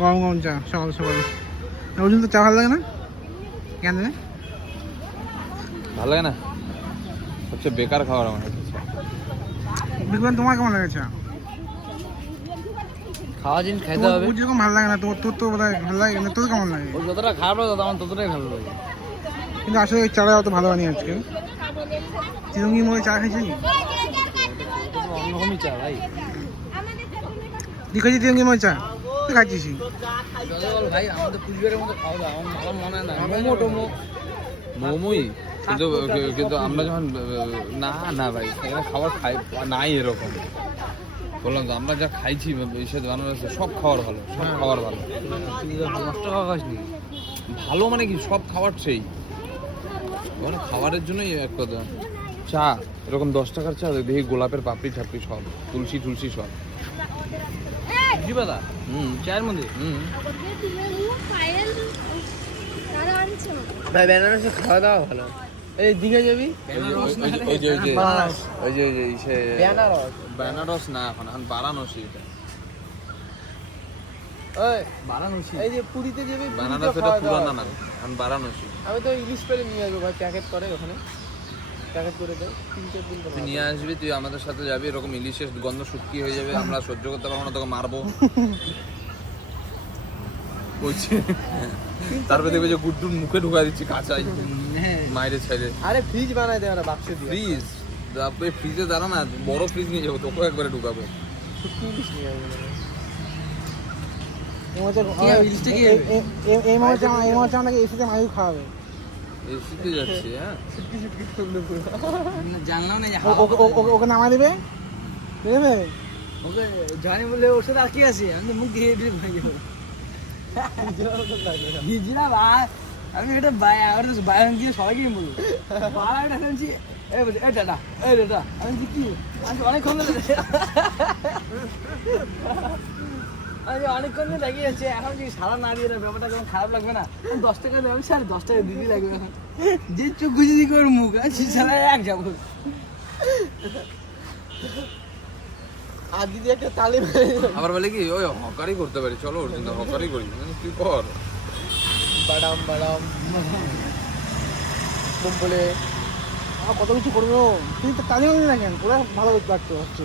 গরম গরম চা সকাল সকাল। ওই জন্য তো চা ভালো লাগে না কেন জানে? ভালো লাগে না, সবচেয়ে বেকার খাবার আমার কাছে। বিকমান তোমার কেমন লাগে চা? খাওয়া জিনিস খাইতে তোমার হবে। যেরকম ভালো লাগে না তোর তো বোধ হয় ভালো লাগে না। তোর কেমন লাগে? ও যতটা খারাপ লাগে আমার ততটাই ভালো লাগে। কিন্তু আসলে ওই চাটা অত ভালো বানিয়ে আজকে চিরঙ্গি মোড়ে চা খাইছি। অন্যরকমই চা ভাই। তুই খাইছি চিরঙ্গি মোড়ে চা? তুই খাইছিস? ভাই আমাদের কুচবিহারের মতো খাওয়া দাওয়া আমার মনে হয় না। মোমো টোমো মোমোই, কিন্তু কিন্তু আমরা যখন না না ভাই এখানে খাবার খাই নাই এরকম। বললাম তো আমরা যা খাইছি সে বানানো হয়েছে সব খাবার ভালো, সব খাবার ভালো। নষ্ট খাওয়া খাস নি? ভালো মানে কি সব খাবার সেই মানে খাবারের জন্যই এক কথা। চা এরকম 10 টাকার চা দেখি গোলাপের পাপড়ি ঠাপড়ি সব, তুলসী টুলসি সব। বুঝিপাতা চায়ের মধ্যে ভাই বেনারসে খাওয়া দাওয়া ভালো। এই দীঘা যাবি? বেনারস না, এখন বারাণসী। এটা বারাণসী। এই যে পুরীতে যাবি, বেনারস এটা পুরানা না, এখন বারাণসী। আমি তো ইলিশ পেলে নিয়ে আসবো ভাই, প্যাকেট করে ওখানে প্যাকেট করে দেয় 3-4 দিন। তুই নিয়ে আসবি, তুই আমাদের সাথে যাবি, এরকম ইলিশের গন্ধ শুটকি হয়ে যাবে, আমরা সহ্য করতে পারবো না, তোকে মারবো। তারপরে দেখবে যে গুড্ডুর মুখে ঢুকা দিচ্ছি কাঁচাই মায়ের ছেড়ে। আরে ফ্রিজ বানাই দেয় ওরা বাক্সে দিয়ে। ফ্রিজ ফ্রিজে দাঁড়া না, বড় ফ্রিজ নিয়ে যাবো, তোকে একবারে ঢুকাবো। শুটকি ইলিশ নিয়ে আসবো। এই মাছ আমাকে এসিতে মায়ু খাওয়াবে। এসিতে যাচ্ছি, হ্যাঁ জানলাম না ওকে নামা দেবে, দেবে ওকে জানি বলে ওর সাথে আর কি আছে, আমি মুখ দিয়ে দিয়ে ভাই ভিজরা ভাই। আমি এটা ভাই আর বাইরে দিয়ে সবাইকে বলবো ভাই এটা শুনছি। এই বলে এই দাদা আমি কি আমি অনেকক্ষণ আমি অনেকক্ষণ দেখে যাচ্ছে। এখন কি সারা না দিয়ে ব্যাপারটা কেমন খারাপ লাগবে না? 10 টাকা দেবে, আমি 10.5 টাকা দিতে লাগবে। এখন যে চোখ গুঁজে দিকে ওর মুখ আছে সারা এক যাবো। আর দিদি একটা তালি আবার বলে কি ওই হকারি করতে পারি, চলো ওর জন্য হকারি করি। তুই কর বাদাম বলে কত কিছু করবো। তুই তো তালি মারলি না কেন? ওরা ভালো লাগতো হচ্ছে।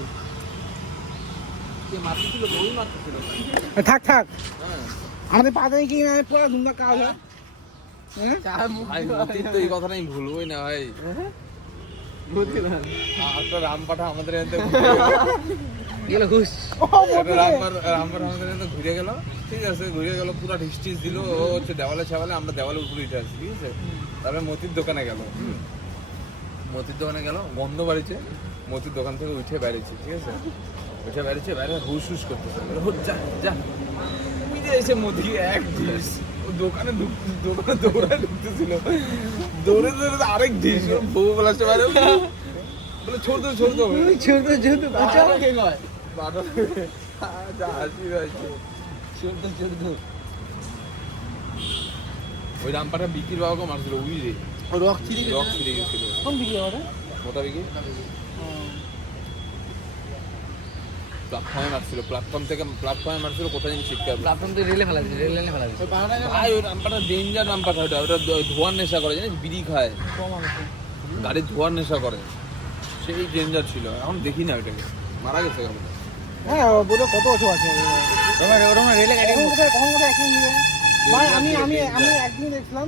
মারতেছিল, বই মারতেছিল। থাক আমাদের পাতে কি পুরো ধুমধাম কাজ হয়। তো এই কথাটা আমি ভুলবোই না ভাই। একটা রামপাঠা আমাদের রামপাঠা আমাদের ঘুরে গেল, ঠিক আছে, ঘুরে গেল পুরো ঢিস দিল। ও হচ্ছে দেওয়ালে ছাওয়ালে, আমরা দেওয়ালে উপরে উঠে আসছি, ঠিক আছে। তারপরে মতির দোকানে গেল, গন্ধ বাড়িছে। মতির দোকান থেকে উঠে বেরিয়েছে, ঠিক আছে, বাইরে হুস করতেছে। যা এসে মতি এক ঢিস দোকানে দৌড়ে ঢুকতেছিল, দৌড়ে আরেক ঢিস বউ বলে বলে ছোট ওই রামপাটা বিকির বাবাকে মারছিল, বুঝলি, রক ছিঁড়ে গেছিল। কোন দিকে আমাদের মোটা বিকি প্ল্যাটফর্মে মারছিল, কোথায় যেন শিখতে হবে। প্ল্যাটফর্ম তো রেলে ফেলা দিচ্ছে, রেল লাইনে ফেলা দিচ্ছে। ভাই ওই রামপাটা ডেঞ্জার রামপাটা, ওটা ধোয়ার নেশা করে, জানিস, বিড়ি খায়, গাড়ির ধোয়ার নেশা করে, সেই ডেঞ্জার ছিল। এখন দেখি না ওইটাকে, মারা গেছে কেমন। হ্যাঁ বলে কত বছর আছে রেলে গাড়ি কখন কোথায় একদিন দিয়ে ভাই আমি একদিন দেখছিলাম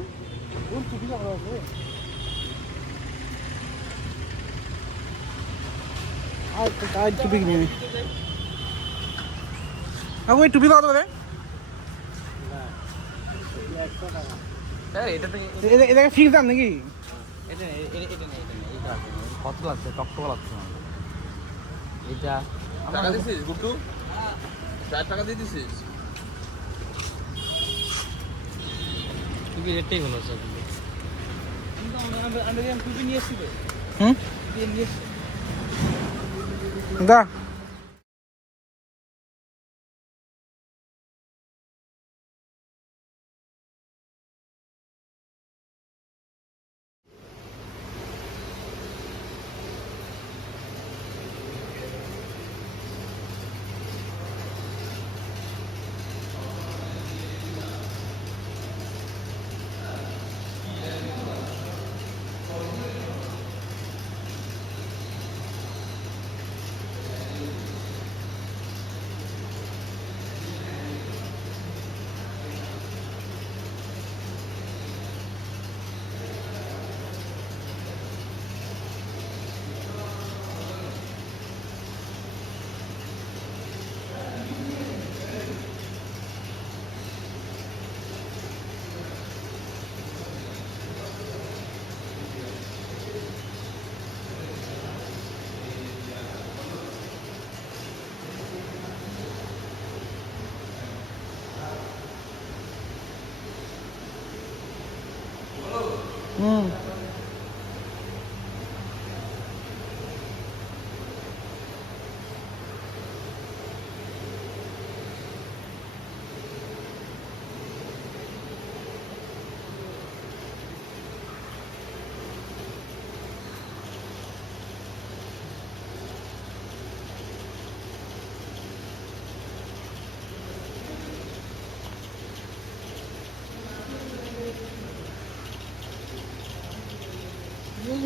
ওর টুপিটা ভালো আছে। আর টুপি কিনে ওই টুপি কত করে? এটাকে ফিক্স দাম নাকি? কত লাগছে? টকটক লাগছে না এটা। টাকা দিছিস গুড্ডু? 4 টাকা দিয়ে দিছিস? টুপি রেটটাই ভালো আছে। টুপি নিয়ে এসছি তো। দা হুম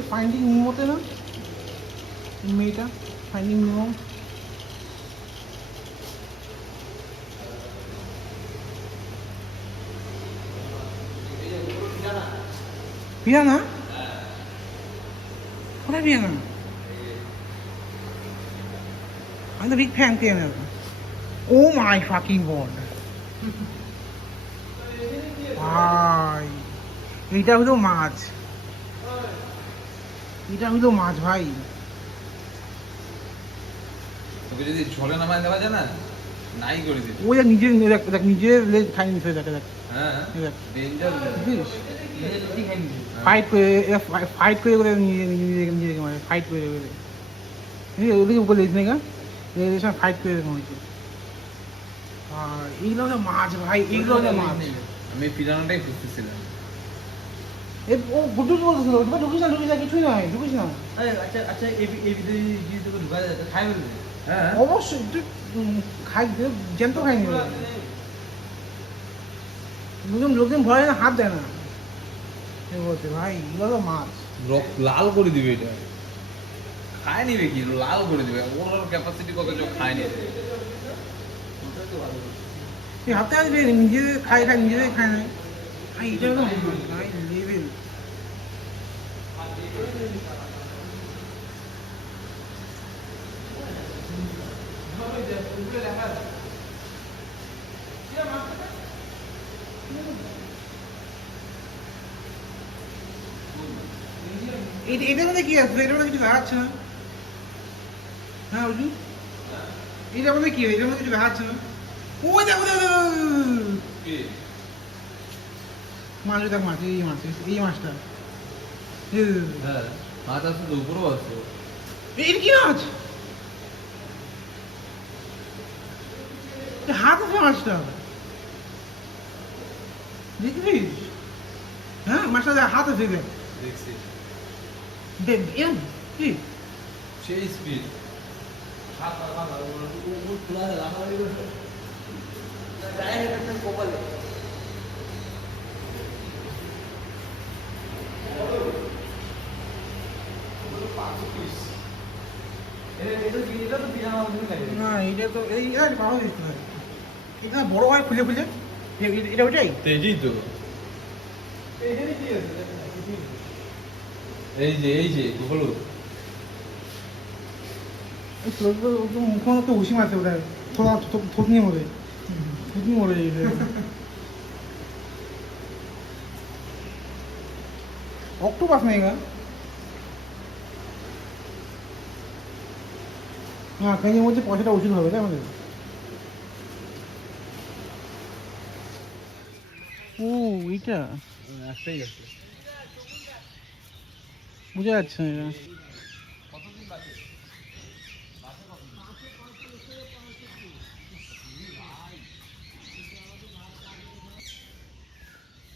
ফাইন্ডিং নিমোতে না এই মেয়েটা ফাইন্ডিং নিমো পিয়ানা কোথায় পিয়ানা আমি তো বিগ ফ্যান পিয়ানার ও মাই ফাকিং গড ভাই এইটা হলো মাছ এটা হলো মাছ ভাই ওকে যদি ঝোলে নামায় দেওয়া যায় না নাই করে দিত ও দেখ নিজের দেখ দেখ নিজের লেজ খাই নিছে দেখ দেখ হ্যাঁ দেখ ডেঞ্জার ফাইট করে ফাইট করে করে নিজেকে মানে ফাইট করে করে ওদিকে বলে দিস না এর সঙ্গে ফাইট করে এরকম হয়েছে আর এইগুলো হলো মাছ ভাই এইগুলো হলো মাছ আমি পিরানাটাই খুঁজতেছিলাম ও গুড্ডু বলতেছিল ওটা ঢুকিস না কিছুই নয় ঢুকিস না আচ্ছা আচ্ছা এই ভিতরে যদি তোকে ঢুকা যায় খাই বলবে হ্যাঁ অবশ্যই তুই খাই জ্যান্ত খাইনি লোকজন ভয় না হাত দেয় না বলতে ভাই এগুলো তো মাছ লাল করে দিবে এটা খায় নিবে কি লাল করে দিবে ওর ক্যাপাসিটি কত যে খায় নিবে তুই হাতে আসবে নিজেদের খাই নিজেদের খায় না ভাই এটা হলো ভাই লেভেল এটার মধ্যে কি আছে এটার মধ্যে কিছু দেখাচ্ছে না হ্যাঁ অর্জুন এটার মধ্যে কি এটার মধ্যে কিছু দেখাচ্ছে না ওই দেখো মাছ দেখ মাছ এই মাছটা হ্যাঁ মাছ আছে তো উপরেও আছে এটা কি মাছ হাত আছে মাছটা দেখছিস হ্যাঁ মাছটা হাত আছে দেখ দেখছি কি সেই স্পিড না এটা তো এই পাওয়া যাচ্ছে না এটা বড় হয় খুলে খুলে এটা ওইটাই তেজই তো এই যে হলো মুখে তো উসি মারছে ওটা থোড়া থুতনি মরে অক্টোপাস নেই গা হ্যাঁ কেন মধ্যে পয়সাটা উচিত হবে তাই আমাদের ও এইটা একটাই আছে বুঝা যাচ্ছে না এটা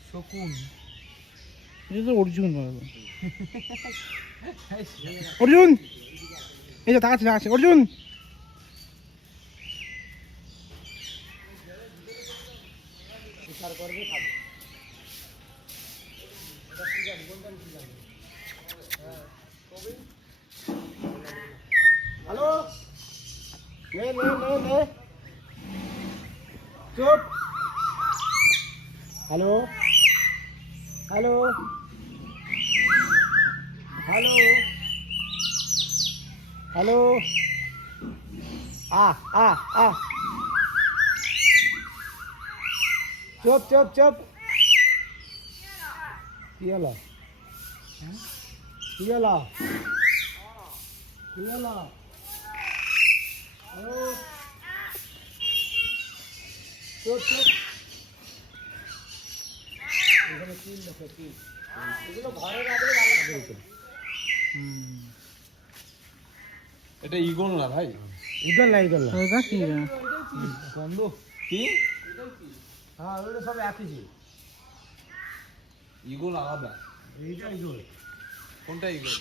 শকুন এটা তো অর্জুন অর্জুন এই যে আছে অর্জুন হ্যালো নে চুপ হ্যালো হ্যালো হ্যালো হ্যালো আ চুপ কি হলো হ্যালো চুপ এখানে কি এগুলো ঘরে রাখলে ভালো থাকে। এটা ইগল না ভাই, ইগল না ওটা কি গন্ধ কি? হ্যাঁ ওগুলো সব একই জিনিস। ইগল আলাদা। এইটা ইগল। কোনটা ইগল?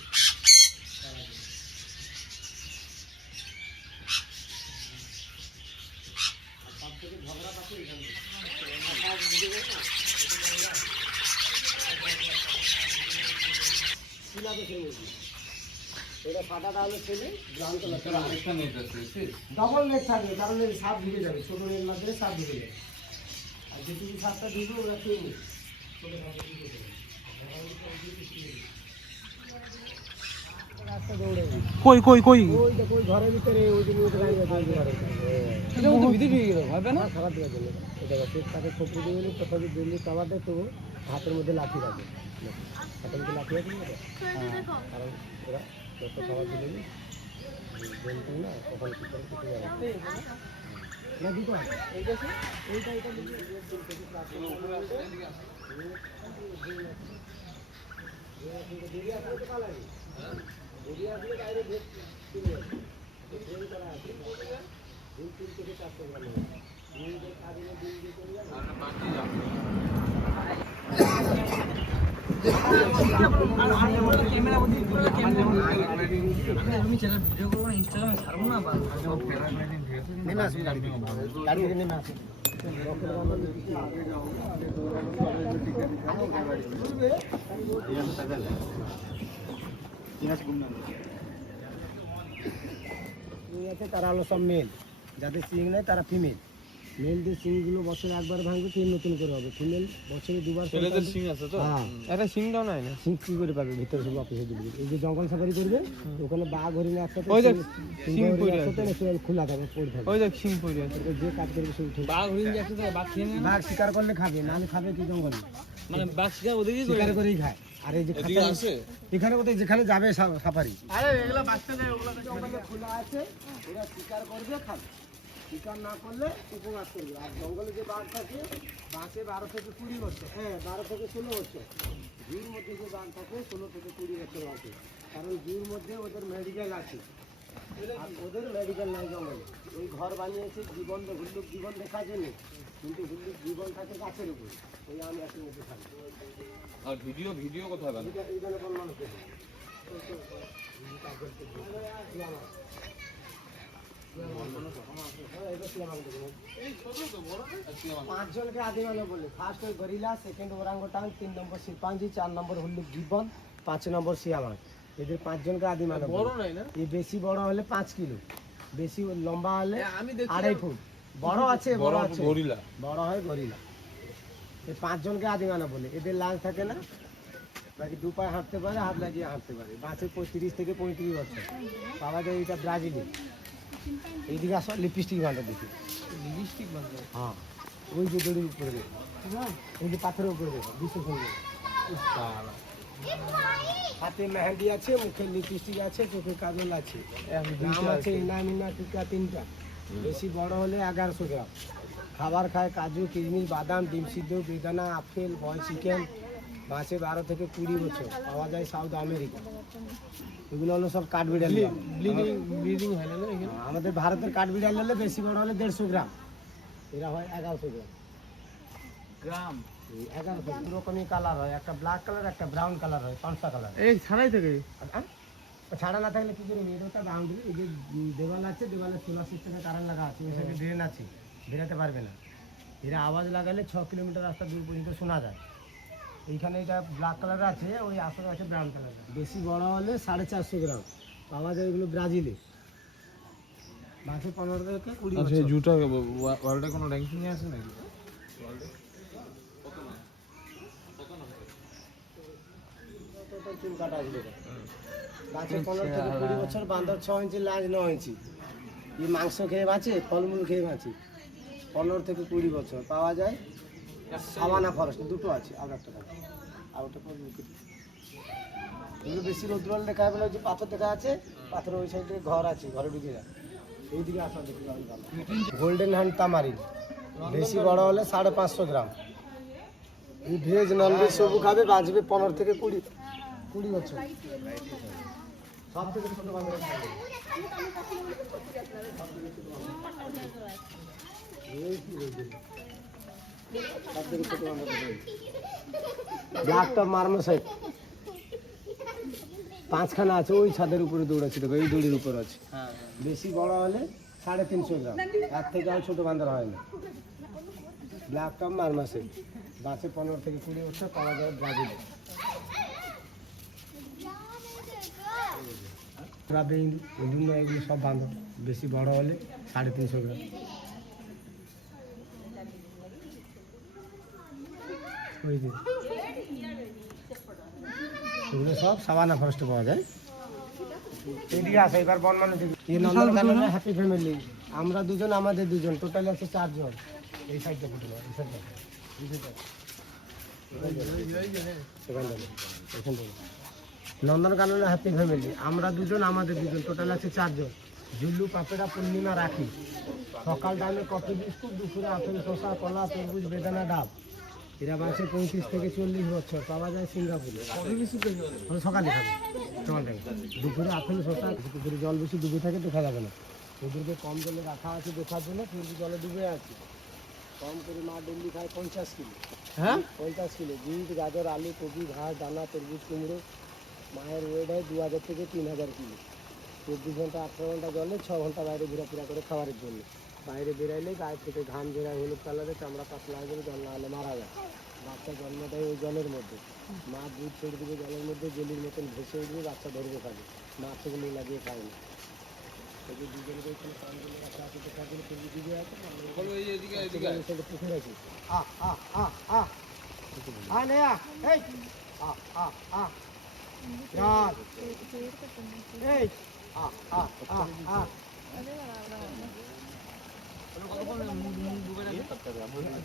এটা সাদাটা হলো ছেলে, ব্রাউন কালার। আরেকটা নেট আছে ডবল নেট থাকবে, কারণ এই সাপ ঢুকে যাবে, ছোট নেট মাঝে সাপ ঢুকে যাবে। আর যেটুকু সাপটা ঢুকবে ওরা খেয়ে নেবে। ছোট সাপটা ঢুকে যাবে। রাস্তা দৌড়ে যাবে। কই কই কই ওই দেখো ওই ঘরের ভিতরে ওই যে মুখ দাঁড়িয়ে আছে, ওই ঘরে। এটা মধ্যে ভিতরে ঢুকে গেল, হবে না? না খারাপ দেওয়ার জন্য। এটা পেট তাকে খোপড়ি দিয়ে গেলে তথাপি দিল্লি খাবারটা তো হাতের মধ্যে লাঠি রাখে। হাতের মধ্যে লাঠি আছে না? কারণ ওরা যত খাবার দিলে জন্তু না তখন কি করে কিছু যাবে না। দুটো আছে। এইটা তারা হলো সব মেল, যাদের সিং নেই তারা ফিমেল। মেলদের সিংগুলো বছরে একবার ভাঙবে, ফির নতুন করে হবে। ফিমেল বছরে দুবার। ছেলেদের সিং আছে তো? হ্যাঁ, এটা সিংটাও নাই না। সিং কি করে পাবে? ভিতরে সব অফিসে দিবে। এই যে জঙ্গল সাফারি করবে ওখানে বাঘ হরিণ একসাথে, ওই দেখ, সিং সিং হরিণ পড়ে একসাথে না, সেটা খোলা থাকে, পড়ে থাকে। ওই দেখ সিং পড়ে আছে। যে কাজ করবে সে উঠে। বাঘ হরিণ যাচ্ছে তো বাঘ খেয়ে নেয় না? বাঘ শিকার করলে খাবে, নাহলে খাবে কি জঙ্গলে? মানে বাঘ শিকার ওদিকেই করে। শিকার করেই খায়। আর এই যে এদিকে খাঁচা- আছে? এখানে কোথায় যেখানে যাবে সাফারি আরে এগুলা বাচ্চাদের ওগুলা জঙ্গলে খোলা আছে, ওরা শিকার করবে, খাবে। শিকার না করলে উপবাস করবে। আর জঙ্গলে যে বাঘ থাকে, বাঘে 12 থেকে 20 বছর, হ্যাঁ 12 থেকে 16 বছর। জুর মধ্যে যে বাঘ থাকে 16 থেকে 20 বছর আছে। কারণ জুর মধ্যে ওদের মেডিকেল আছে, আর ওদের মেডিকেল নাই জঙ্গলে। ওই ঘর বানিয়েছে জীবন, হুল্লুক জীবন দেখা যায়নি, কিন্তু হুল্লুক জীবন থাকে গাছের উপরে। ওই আমি একটা মধ্যে থাকি। আর ভিডিও কোথায় গেল? এই জন্য কোন মানুষ দেখে। পাঁচজনকে আদিমানব বলে। ফার্স্ট ওই গরিলা, সেকেন্ড ওরাঙ্গোটাং, 3 নম্বর শিম্পাঞ্জি, 4 নম্বর হুল্লুক জীবন, 5 নম্বর সিয়ামান। এদের পাঁচজনকে আদিমানব বলে। নাই না? এই বেশি বড় হলে 5 কিলো, বেশি লম্বা হলে আমি 2.5 ফুট। বড় আছে, বড় আছে, গরিলা। বড় হয় গরিলা। এই পাঁচজনকে আদিমানব বলে। এদের লাল থাকে না, বাকি 2 পায়ে হাঁটতে পারে, হাত লাগিয়ে হাঁটতে পারে। বাঁচে 35 থেকে 35 বছর। পাওয়া যায় এটা ব্রাজিলে। এইদিকে আসো, লিপস্টিক বাঁধা দেখি। লিপস্টিক বাঁধবে। হ্যাঁ, ওই যে দড়ির উপরে দেখো, ওই যে পাথরের উপরে দেখো, বিশ্ব সুন্দর। হাতে মেহেন্দি আছে, মুখে লিপস্টিক আছে, চোখে কাজল আছে, নাম আছে ইনা মিনা টিকা 3টা। বেশি বড় হলে 1100 গ্রাম। খাবার খায় কাজু, কিশমিশ, বাদাম, ডিম সিদ্ধ, বেদানা, আপেল, বয়েল চিকেন। মাসে 12 থেকে 20 বছর। পাওয়া যায় সাউথ আমেরিকা। এগুলো হলো সব কাঠবিড়াল। ব্লিডিং হয় না এখানে? আমাদের ভারতের কাঠবিড়াল হলে বেশি বড় হলে 150 গ্রাম, এরা হয় 1100 গ্রাম। গ্রাম 1100 দু রকমই কালার হয়, একটা ব্ল্যাক কালার, একটা ব্রাউন কালার হয়, পাঁচটা কালার। এই ছাড়াই থেকে ছাড়া না থাকলে কি করে? এটা বাউন্ডারি, এই যে দেওয়াল আছে, দেওয়ালে সোলার সিস্টেমে কারেন্ট লাগা আছে, ওই সাইডে ড্রেন আছে, বেরোতে পারবে না। এরা আওয়াজ লাগালে 6 কিলোমিটার রাস্তা দূর পর্যন্ত শোনা যায়। এইখানে এটা ব্ল্যাক কালার আছে, ওই আসলে আছে ব্রাউন কালার। বেশি বড় হলে 450 গ্রাম। পাওয়া যায় এগুলো ব্রাজিলে। মাসে 15 থেকে 20 আচ্ছা, বছর। জুটা ওয়ার্ল্ডে কোনো র্যাঙ্কিং আছে নাকি? চুল কাটা আছে। গাছে 15 থেকে 20 বছর, বান্দর 6 ইঞ্চি, লাজ 9 ইঞ্চি। এই মাংস খেয়ে বাঁচে, ফলমূল খেয়ে বাঁচে। 15 থেকে 20 বছর। পাওয়া যায় সাবানা ফরেস্ট, দুটো আছে, আর একটা থাকে, আর ওটা করে এগুলো বেশি রৌদ্র হলে দেখা যাবে না। যে পাথর দেখা আছে, পাথরের ওই সাইডে ঘর আছে, ঘরে ঢুকে যায়। এইদিকে আসা দেখি গোল্ডেন হ্যান্ড তামারিন। বেশি বড় হলে 550 গ্রাম। ভেজ নন ভেজ সবু খাবে, বাঁচবে 15 থেকে 20 বছর। সব থেকে ছোট বাচ্চারা খাবে। ব্ল্যাক টপ মার্মোসাইড 5খানা আছে, ওই ছাদের উপরে দৌড়াচ্ছে, দেখো এই দড়ির উপর আছে। বেশি বড় হলে 350 গ্রাম, এর থেকে আর ছোট বান্দর হয় না। ব্ল্যাক টপ মার্মোসাইড বাঁচে 15 থেকে 20 বছর, পাওয়া যায় ব্রাজিলে। এগুলো সব বান্দর, বেশি বড় হলে 350 গ্রাম। এগুলো সব সাভানা ফরেস্টে পাওয়া যায়। এদিকে আসে এবার বর্ণনা দিবি। এই নন্দনকাননে হ্যাপি ফ্যামিলি, আমরা দুজন, আমাদের দুজন, টোটাল আছে 4 জন। এই সাইডটা ফুটে এই সাইডটা, নন্দনকাননে হ্যাপি ফ্যামিলি, আমরা দুজন, আমাদের দুজন, টোটাল আছে 4 জন। জুল্লু, পাপেড়া, পূর্ণিমা, রাখি। সকাল টাইমে কফি বিস্কুট, দুপুরে আপেল, শসা, কলা, তরমুজ, বেদানা, ডাব। এরা বাঁচে 35 থেকে 40 বছর, পাওয়া যায় সিঙ্গাপুরে। সকালে খাবে, সকাল টাইম। দুপুরে আপেল, শসা, পুকুরে জল বেশি ডুবে থাকে, দেখা যাবে না। ওদেরকে কম জলে রাখা আছে দেখার জন্য, কিন্তু জলে ডুবে আছে। কম করে মা ডেলি খায় 50 কিলো। হ্যাঁ 50 কিলো। বিট, গাজর, আলু, কপি, ঘাস, দানা, তরমুজ, কুমড়ো। মায়ের ওয়েট হয় 2000 থেকে 3000 কিলো। 24 ঘন্টা 18 ঘন্টা জলে, 6 ঘন্টা বাইরে ঘোরাফেরা করে খাবারের জন্য। বাইরে বেরাইলে গায়ে থেকে ঘাম বেরায় হলুদ কালারে, চামড়া পাতলা হয়ে যাবে, জল না হলে মারা যায়। বাচ্চা জন্ম দেয় ওই জলের মধ্যে। মা দুধ ছেড়ে দেবে জলের মধ্যে, জেলির মতন ভেসে উঠবে, বাচ্চা ধরবে খাবে। মা সেগুলো লাগিয়ে খায় না। দুজনকে এখানে পানগুলো রাখা আছে, দেখা দিলে তরমুজ দিবে আছে, পুকুর আছে।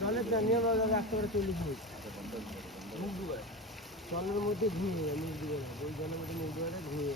জলের নিয়ম একেবারে 40 মিনিট জলের মধ্যে ঘুমিয়ে মুখ ডুবে না, ওই জলের মধ্যে মুখ ডুবে না, ঘুমিয়ে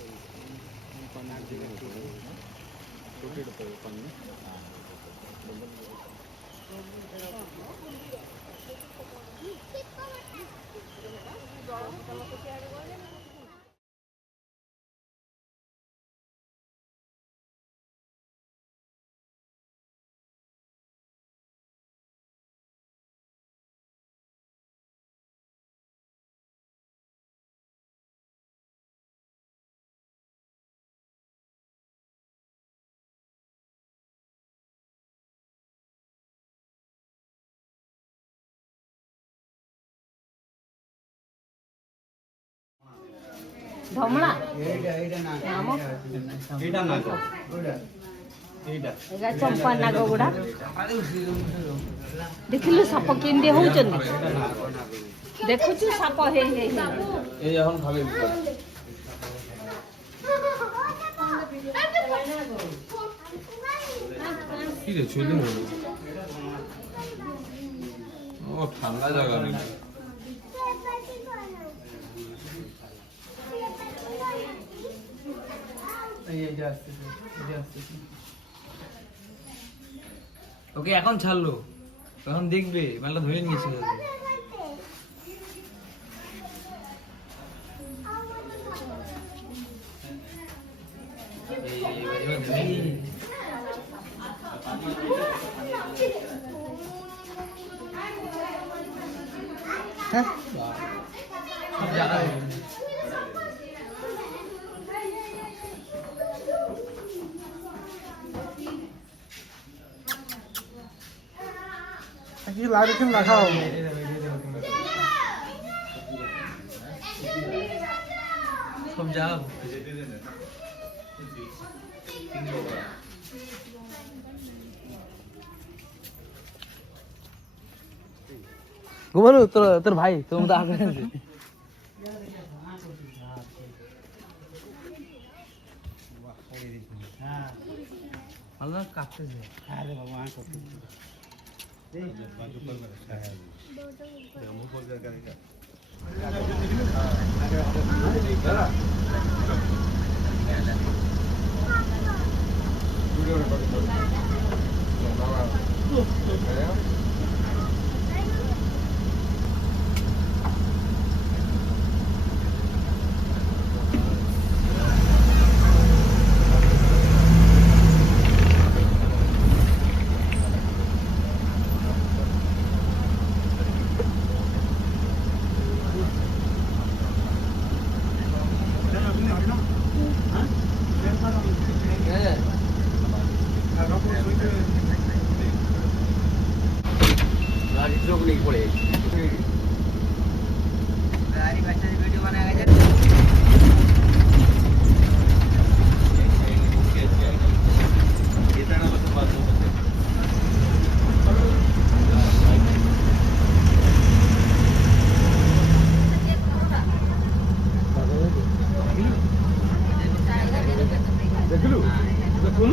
ধমড়া ଚମ୍ପା ନାଗ ଗୁଡା ଦେଖିଲୁ ସାପ କେମିତି ହଉଛନ୍ତି, ଦେଖୁଛୁ ସାପ ହେଇ ହେଇ এই এখন খাবে কি রে চলে হলো ও ঠান্ডা জায়গা নেই ওকে এখন ছাড়লো, তখন দেখবে মালটা ধরে নিয়েছিল। কিছু লাগছে রাখা হবে। সব যা ঘুমানো তোর ভাই তোর মতো আগে ভালো কাটতেছে। আরে বাবা করতে लोग नहीं पड़े वीडियो बनाया गया দেখলু দেখুন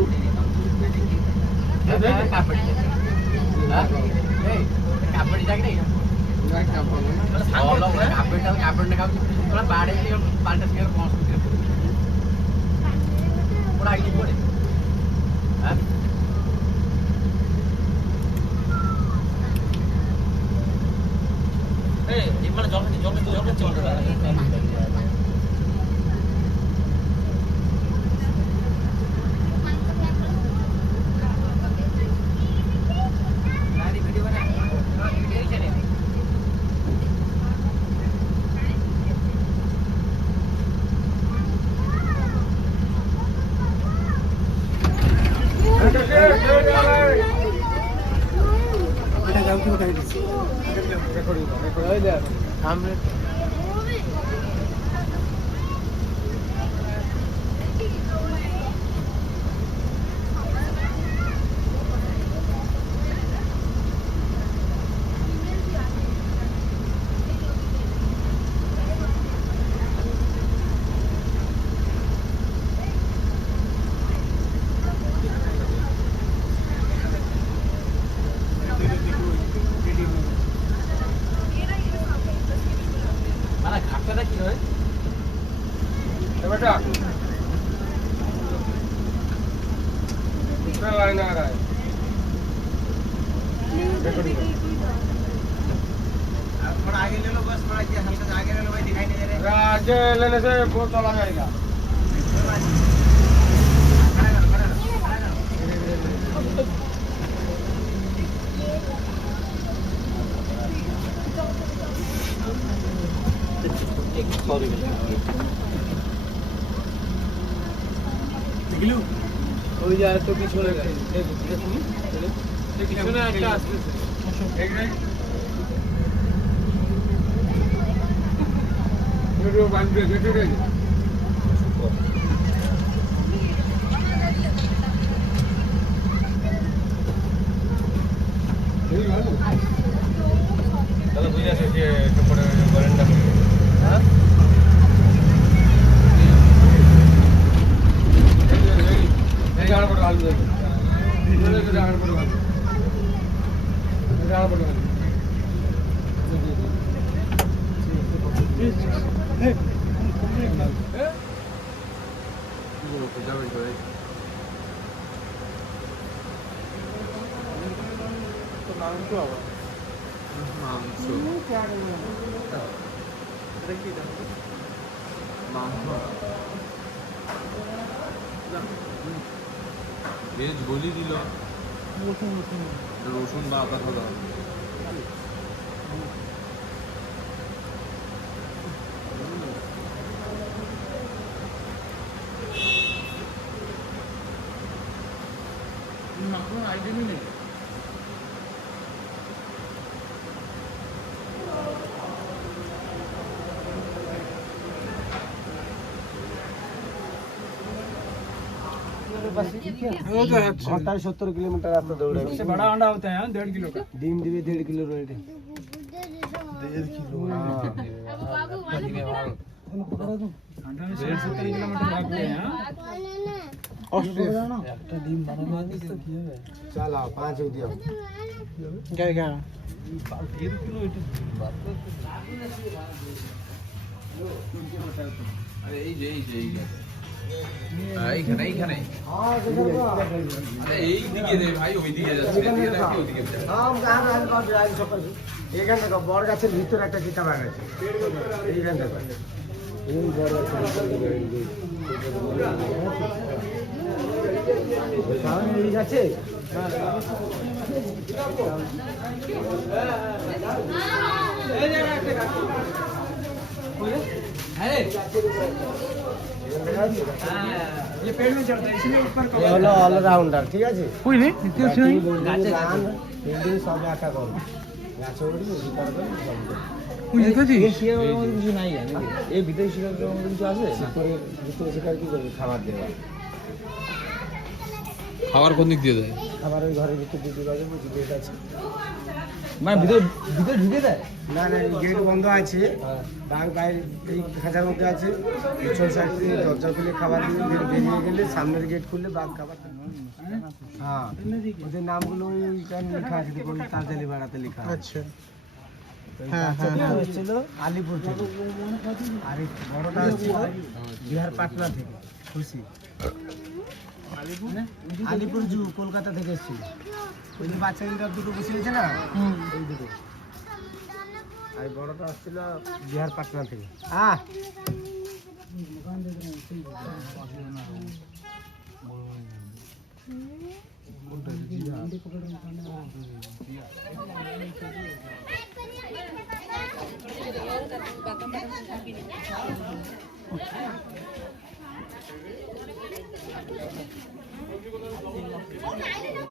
आगे लेने से बहुत चला जाएगा ওই যে আরেকটা পিছনে পিছনে একটা আসছে ভিডিও বানবে দেখে দেখে দাদা বুঝে আছে যে পরে গরেন্ডা হ্যাঁ এই জায়গা পড়ে আলু দেবে এই জায়গা পড়ে আলু এই জায়গা পড়ে আলু ভেজ বলি দিল রসুন বা আদা খাওয়া আইটেমই নেই घंटाए 70 किलोमीटर रास्ता दौड़े सबसे बड़ा अंडा होता है 1.5 किलो का दिन दिवे 1.5 किलो रोड 1.5 अंडा में 70 किलोमीटर भागते हैं একটা ডিম বানানো আছে তো কি হবে चल आओ 5 हो दिया क्या क्या 1.5 কিলো এটা আরে এই যে এইখানে এইখানে আরে এই দিকে রে ভাই ওই দিকে যাচ্ছে এদিকে নাকি ওই দিকে যাচ্ছে हम कहां रहन का ड्राइव सफर এখান থেকে বড় গাছের ভিতরে একটা চিতা বাগ আছে এইখান থেকে এই বড় গাছের ভিতরে সামনে এই গাছে এই জায়গা একটা গাছ है ये पेड़ में चढ़ता है इसलिए ऊपर का হলো অলরাউন্ডার ঠিক আছে कोई नहीं বিল্ডিং সব একা করো গাছে উঠবে শিকার করে জল দেবে। তুই দেখেছিস? এই শিকার করার মতো কিছু নাই নাকি? এই ভিতরে শিকার করার মতো কিছু আছে? করে ভিতরে শিকার কি করবে? খাবার দেবে। খাবার কোন দিক দিয়ে দেয়? খাবার ওই ঘরের ভিতরে দিতে পারবে, বুঝি গেট আছে। মানে ভিতরে ভিতরে ঢুকে দেয়? না না, গেট বন্ধ আছে, বাঘ বাইরে এই খাঁচার মধ্যে আছে, পিছন সাইড থেকে দরজা খুলে খাবার দিয়ে বেরিয়ে গেলে সামনের গেট খুললে বাঘ খাবার দেবে। হ্যাঁ, ওদের নামগুলো ওইখানে লেখা আছে, দেখুন তাজেলি বেড়াতে লেখা আছে। আচ্ছা ওই হ্যাঁ, বাচ্চাটা হ্যাঁ। এসেছিল আলিপুর থেকে, আর এই বড়টা এসেছিল বিহার পাটনা থেকে, খুশি আলিপুর জু কলকাতা থেকে এসেছিল। ওই যে বাচ্চাগুলো দুটো বসে গেছে না, ওই দুটো। আর বড়টা আসছিল বিহার পাটনা থেকে।